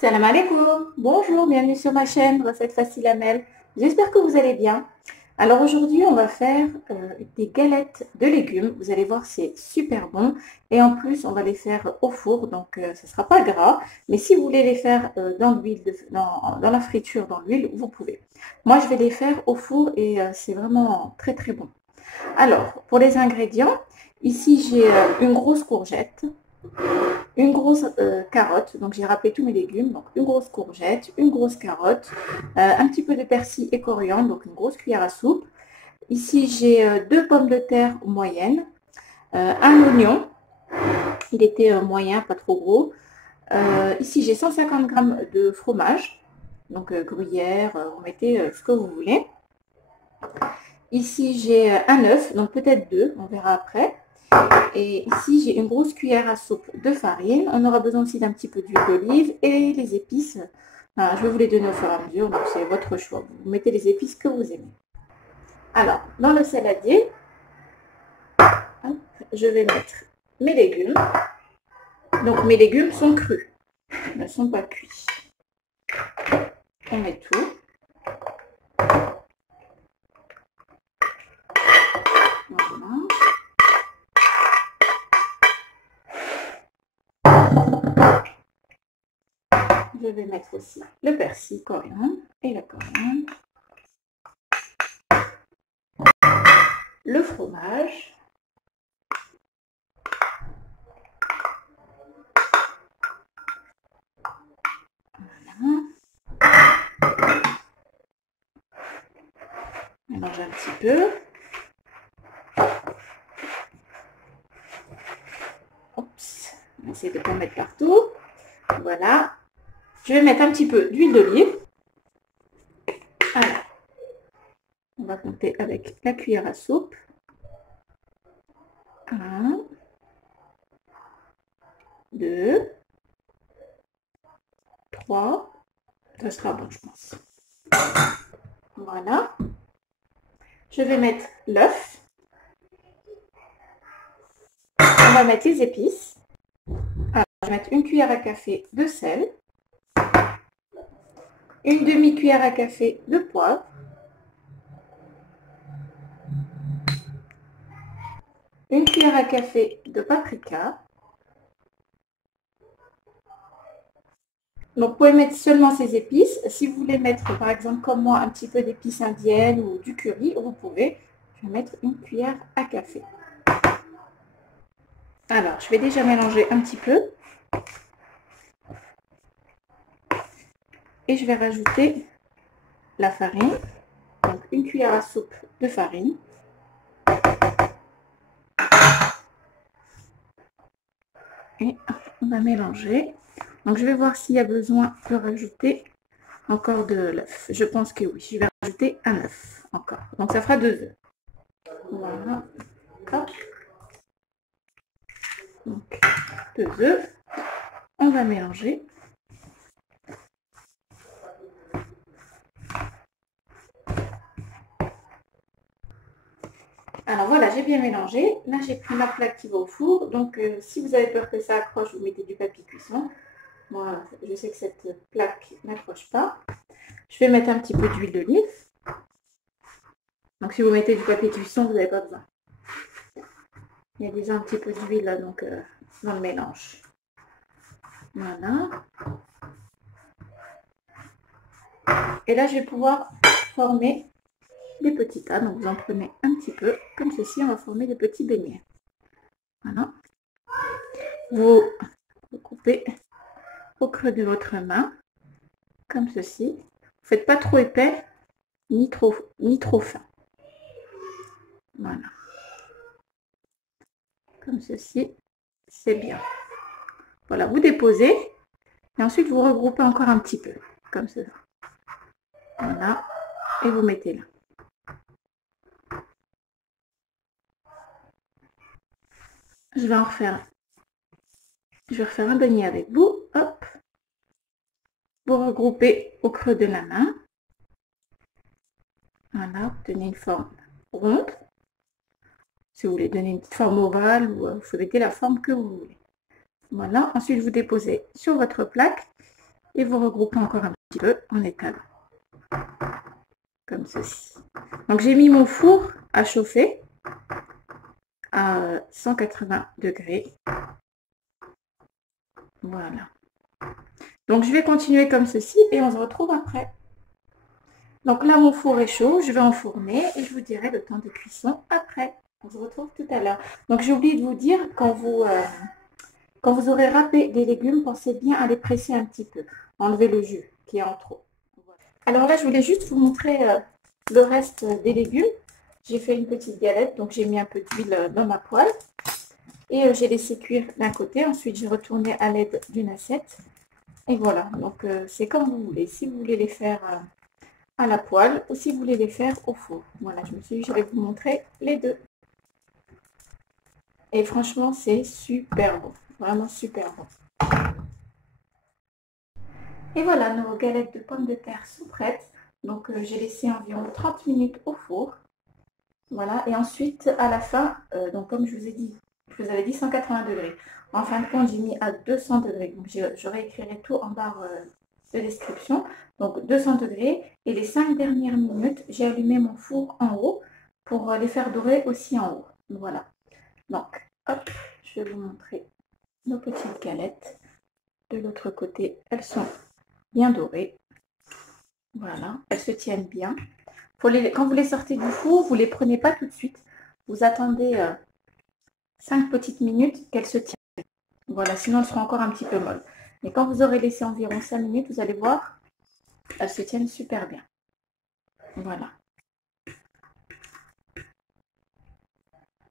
Salam alaikum, bonjour, bienvenue sur ma chaîne Recette Facile Amel. J'espère que vous allez bien. Alors aujourd'hui, on va faire des galettes de légumes. Vous allez voir, c'est super bon. Et en plus, on va les faire au four, donc ce ne sera pas gras. Mais si vous voulez les faire dans l'huile, dans la friture, dans l'huile, vous pouvez. Moi, je vais les faire au four et c'est vraiment très très bon. Alors, pour les ingrédients, ici j'ai une grosse courgette, une grosse carotte, donc j'ai râpé tous mes légumes, donc une grosse courgette, une grosse carotte, un petit peu de persil et coriandre, donc une grosse cuillère à soupe. Ici j'ai deux pommes de terre moyennes, un oignon, il était moyen, pas trop gros. Ici j'ai 150 g de fromage, donc gruyère, vous mettez ce que vous voulez. Ici j'ai un œuf, donc peut-être deux, on verra après. Et ici, j'ai une grosse cuillère à soupe de farine. On aura besoin aussi d'un petit peu d'huile d'olive et les épices. Je vais vous les donner au fur et à mesure, donc c'est votre choix. Vous mettez les épices que vous aimez. Alors, dans le saladier, je vais mettre mes légumes. Donc, mes légumes sont crus. Ils ne sont pas cuits. On met tout. Voilà. Je vais mettre aussi le persil coriandre et la coriandre. Le fromage. Voilà. Mélanger un petit peu. Oups, on va essayer de ne pas mettre partout. Voilà. Je vais mettre un petit peu d'huile d'olive. Alors, on va compter avec la cuillère à soupe. 1, 2, 3. Ça sera bon, je pense. Voilà. Je vais mettre l'œuf. On va mettre les épices. Alors, je vais mettre une cuillère à café de sel. Une demi-cuillère à café de poivre. Une cuillère à café de paprika. Donc, vous pouvez mettre seulement ces épices. Si vous voulez mettre, par exemple, comme moi, un petit peu d'épices indiennes ou du curry, vous pouvez. Je vais mettre une cuillère à café. Alors, je vais déjà mélanger un petit peu. Et je vais rajouter la farine. Donc, une cuillère à soupe de farine. Et on va mélanger. Donc, je vais voir s'il y a besoin de rajouter encore de l'œuf. Je pense que oui. Je vais rajouter un œuf encore. Donc, ça fera 2 œufs. Voilà. Hop. Donc, 2 œufs. On va mélanger. Alors voilà, j'ai bien mélangé. Là, j'ai pris ma plaque qui va au four. Donc, si vous avez peur que ça accroche, vous mettez du papier cuisson. Moi, je sais que cette plaque n'accroche pas. Je vais mettre un petit peu d'huile d'olive. Donc, si vous mettez du papier cuisson, vous n'avez pas besoin. Il y a déjà un petit peu d'huile là, donc dans le mélange. Voilà. Et là, je vais pouvoir former des petits tas. Donc, vous en prenez un petit peu. Comme ceci, on va former des petits beignets. Voilà. Vous coupez au creux de votre main, comme ceci. Vous ne faites pas trop épais, ni trop fin. Voilà. Comme ceci, c'est bien. Voilà, vous déposez. Et ensuite, vous regroupez encore un petit peu, comme cela. Voilà. Et vous mettez là. Je vais refaire un beignet avec vous. Hop. Vous regroupez au creux de la main. Voilà, obtenez une forme ronde. Si vous voulez donner une petite forme ovale, vous mettez la forme que vous voulez. Voilà, ensuite vous déposez sur votre plaque et vous regroupez encore un petit peu en étalant. Comme ceci. Donc j'ai mis mon four à chauffer à 180 degrés. Voilà. Donc je vais continuer comme ceci et on se retrouve après. Donc là mon four est chaud, je vais enfourner et je vous dirai le temps de cuisson après. On se retrouve tout à l'heure. Donc j'ai oublié de vous dire, quand vous aurez râpé des légumes, pensez bien à les presser un petit peu. Enlevez le jus qui est en trop. Alors là je voulais juste vous montrer le reste des légumes. J'ai fait une petite galette, donc j'ai mis un peu d'huile dans ma poêle. Et j'ai laissé cuire d'un côté. Ensuite, j'ai retourné à l'aide d'une assiette. Et voilà, donc c'est comme vous voulez. Si vous voulez les faire à la poêle ou si vous voulez les faire au four. Voilà, je me suis dit, je vais vous montrer les deux. Et franchement, c'est super bon. Vraiment super bon. Et voilà, nos galettes de pommes de terre sont prêtes. Donc, j'ai laissé environ 30 minutes au four. Voilà, et ensuite, à la fin, donc comme je vous avais dit 180 degrés. En fin de compte, j'ai mis à 200 degrés. Donc, je réécrirai tout en barre de description. Donc, 200 degrés. Et les 5 dernières minutes, j'ai allumé mon four en haut pour les faire dorer aussi en haut. Voilà. Donc, hop, je vais vous montrer nos petites galettes. De l'autre côté, elles sont bien dorées. Voilà, elles se tiennent bien. Quand vous les sortez du four, vous ne les prenez pas tout de suite. Vous attendez 5 petites minutes qu'elles se tiennent. Voilà, sinon elles seront encore un petit peu molles. Mais quand vous aurez laissé environ 5 minutes, vous allez voir, elles se tiennent super bien. Voilà.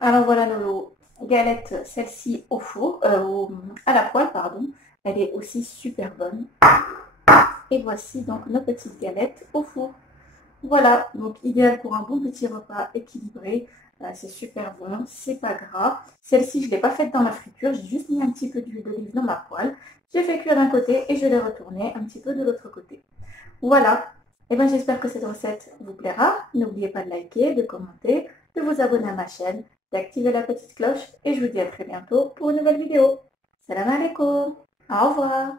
Alors voilà nos galettes, celle-ci au four, à la poêle, pardon. Elle est aussi super bonne. Et voici donc nos petites galettes au four. Voilà, donc idéal pour un bon petit repas équilibré. C'est super bon, c'est pas gras. Celle-ci, je ne l'ai pas faite dans la friture, j'ai juste mis un petit peu d'huile d'olive dans ma poêle. J'ai fait cuire d'un côté et je l'ai retourné un petit peu de l'autre côté. Voilà, et bien j'espère que cette recette vous plaira. N'oubliez pas de liker, de commenter, de vous abonner à ma chaîne, d'activer la petite cloche et je vous dis à très bientôt pour une nouvelle vidéo. Salam alaikum, au revoir.